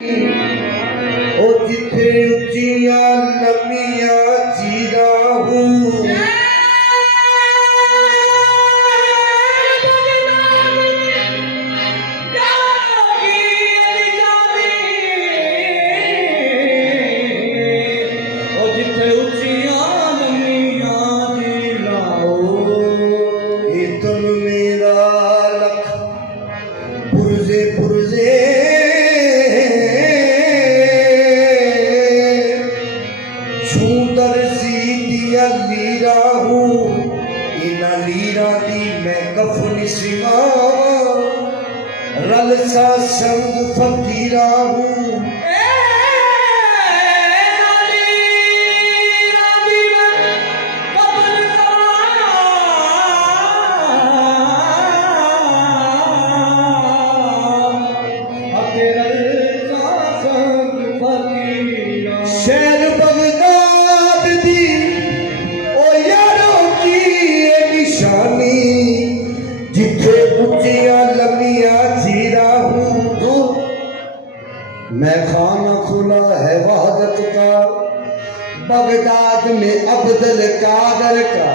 ओ जिथे उचिया लमिया जीरा हूँ पुरजे पुरजे छूतर सी दिया लीरा हूँ इना लीरा दी मैं कफन श्रृंगार रल सा संग फकीरा हूँ शहर बगदाद दी ओ यारों की ये निशानी जिथे उचिया लमिया जीरा हूँ मैं खाना खुला है वहदत का बगदाद में अब्दुल कादर का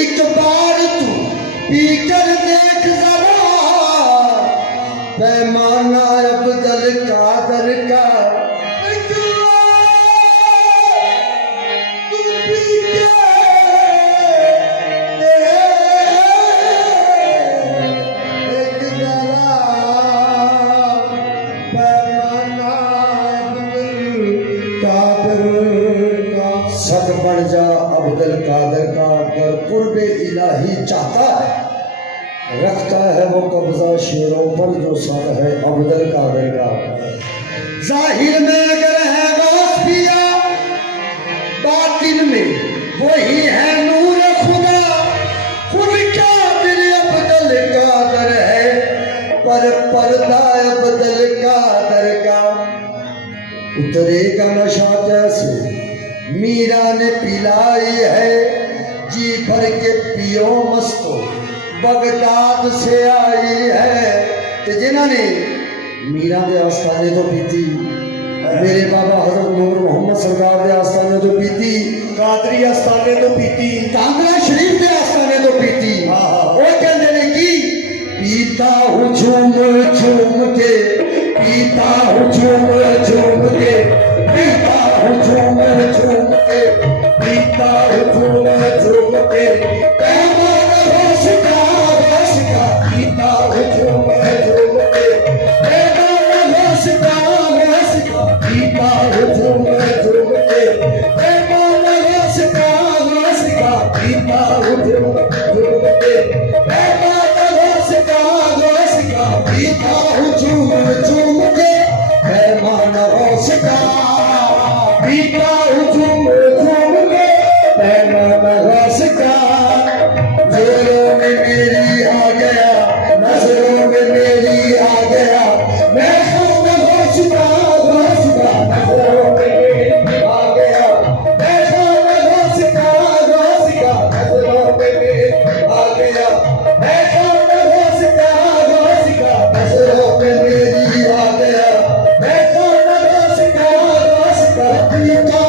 एक बार तू पीकर देख जरा पैमाना अब्दुल कादर का सद बढ़ जा अब्दुल कादर का अगर कुर्बे इलाही चाहता है रखता है वो कब्जा शेरों पर जो सद है अब्दुल कादर का जाहिर में अगर है वास्फिया बातिन में वही है नूर खुदा खुद का दिल अब्दुल कादर है पर पर्दा अब्दुल कादर का उतरेगा नशा कैसे मीरा ने पिलाई है जी भर के पियो मस्तो बगदाद से आई है ते जिन्होंने मीरा के आस्थाने तो पीती मेरे बाबा हजरत नूर मोहम्मद सरकार के आस्थाने तो पीती कादरी आस्थाने तो पीती कांगड़ा शरीफ के आस्थाने तो पीती वो कहते ने की पीता हूँ झूम झूम के पीता हूँ झूम झूम के पीता हूँ झूम झूम के पीता हूँ झूम झूम के पैमान होश का पीता हूँ झूम झूम के पैमान होश का पीता हूँ झूम झूम के पैमान होश का पीता हूँ झूम झूम के पैमान होश का पीता हूँ झूम झूम के पैमान होश का पीता हूँ झूम झूम के पैमान होश का जोरों में मेरी आ गया नजरों में मेरी आ गया मैं खाम होश का नजरों में मेरी आ गया मैं खाम होश का नजरों में मेरी आ गया मैं खाम होश का नजरों में मेरी आ गया मैं खाम होश का पीता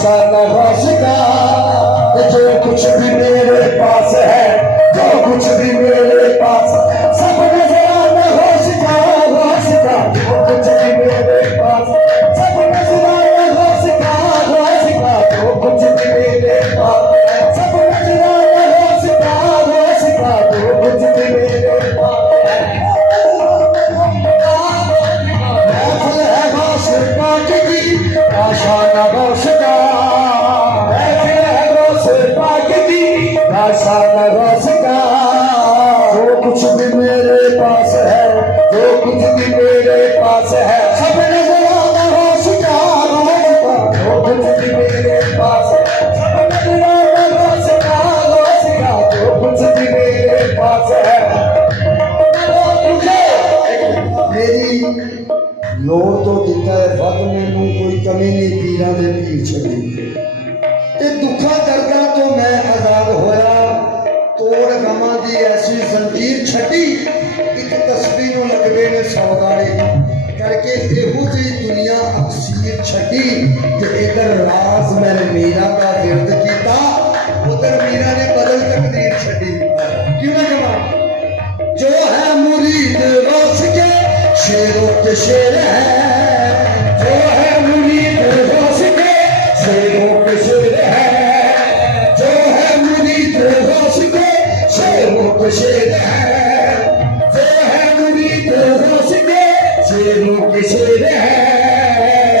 ऐसा न हो सका। जो कुछ भी मेरे पास है, जो कुछ भी मेरे पास, सब नजराना हो सका, हो सका। जो कुछ भी मेरे पास, सब नजराना हो सका, हो सका। जो कुछ भी मेरे पास, सब नजराना हो सका, हो सका। जो कुछ भी मेरे पास आशाना रोशना, आशाना रोशना। जो कुछ भी मेरे पास है, जो कुछ भी मेरे पास है, सब नजराना रोशना, जो कुछ भी मेरे पास है, सब नजराना रोशना, रोशना। जो कुछ भी मेरे पास है, मेरी लोड़ तो दिता है वध, मैनू कोई कमी नहीं पीरा ने पीर छड़ी। ते दुखा दर्दा तो मैं आजाद होया, तोड़ गमां दी ऐसी जंजीर छड़ी। एक तस्बीह नूं लगवे ने सौदारे करके एहो जी दुनिया अक्सीर छड़ी। ते इधर राज मैंने मीरा का विरद कीता, उधर मीरा ने बदल तकदीर छड़ी। क्यों ना जमा जो है मुरीद रोस के शेरों के शेर है, जो है मुरीद रोस के शेरों के शेर है, जो है मुरीद रोस के शेरों के शेर है, जो है मुरीद रोस के शेरों के शेर है।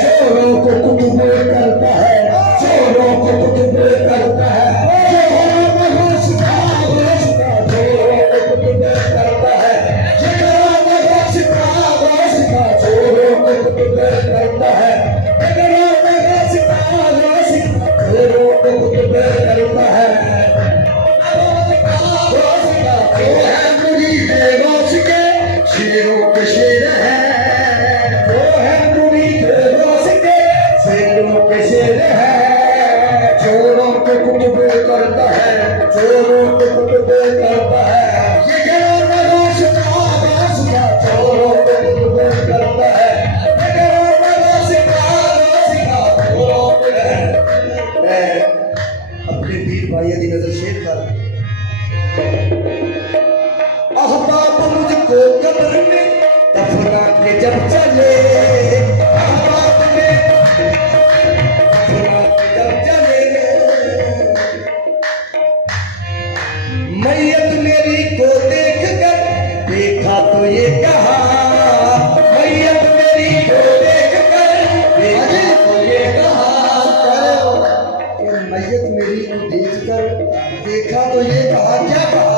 चोरों को कुतुब करता है, चोरों को कुतुब करता है, जब चले आबाद में, जब चले मैयत मेरी को देख कर देखा तो ये कहा, मैयत मेरी को देख कर देखा तो ये कहा। मैयत मेरी को देख कर देखा तो ये कहा, क्या कहा?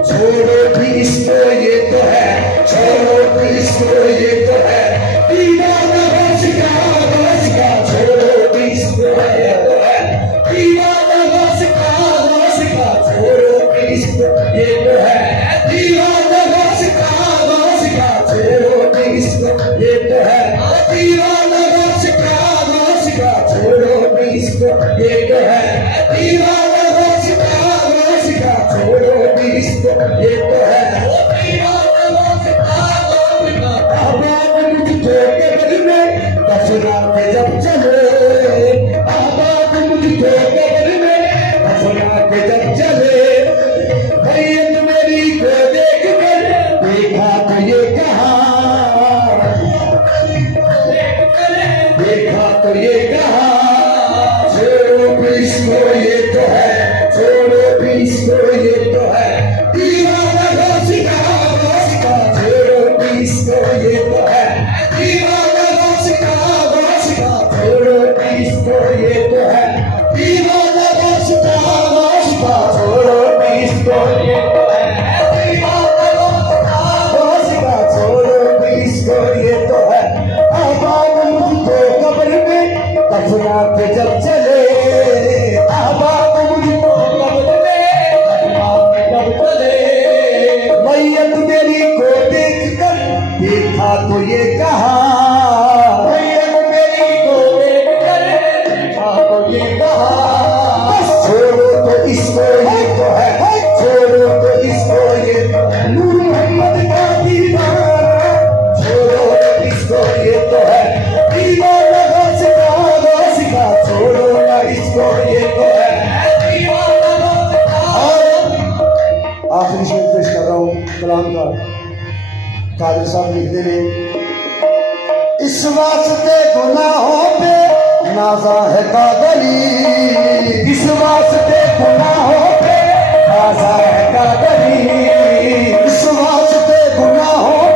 छोड़ो भी इसको ये तो है, छोड़ो भी इसको ये तो है, दीवाना रोशिका रोशिका। छोड़ो भी इसको ये तो है, दीवाना रोशिका रोशिका। छोड़ो भी इसको ये तो है, दीवाना रोशिका रोशिका। छोड़ो भी इसको ये तो है, दीवाना रोशिका रोशिका। छोड़ो भी इसको ये तो है, दीवाना रोशिका रोशिका। छोड़ो भी इसको ये तो है, जब चले आबाद मुझको कब्र में, दफना के जब चले मैयत मेरी को देख कर देखा तो ये कहा, देखा तो ये कहा। छोड़ो भी इसको ये तो है, छोड़ो भी इसको ये तो है, दीवाना रोशिका रोशिका। छोड़ो भी इसको ये तो है, दीवाना रोशिका रोशिका। छोड़ो भी इसको ये तो है, दीवाना रोशिका रोशिका। छोड़ो भी इसको ये तो है, दीवाना रोशिका रोशिका। छोड़ो भी इसको ये तो है, आबाद मुझको कब्र में दफना के जब चले, आबाद मुझको कब्र में दफना के जब चले। मैयत मेरी को देख कर देखा तो ये कहा, मैयत मेरी को देख कर देखा तो ये कहा। छोड़ो तो इसको ये तो है, छोड़ो तो इसको ये तो है, नूर मोहम्मद का दीवाना। छोड़ो तो इसको ये तो है, दीवाना रोशिका रोशिका। कादिर साहब लिखते हैं, इस वास्ते गुनाहों पे नाजा है कादरी, इस वास्ते गुनाहों पे नाज़ा है कादरी, इस वास्ते गुनाहों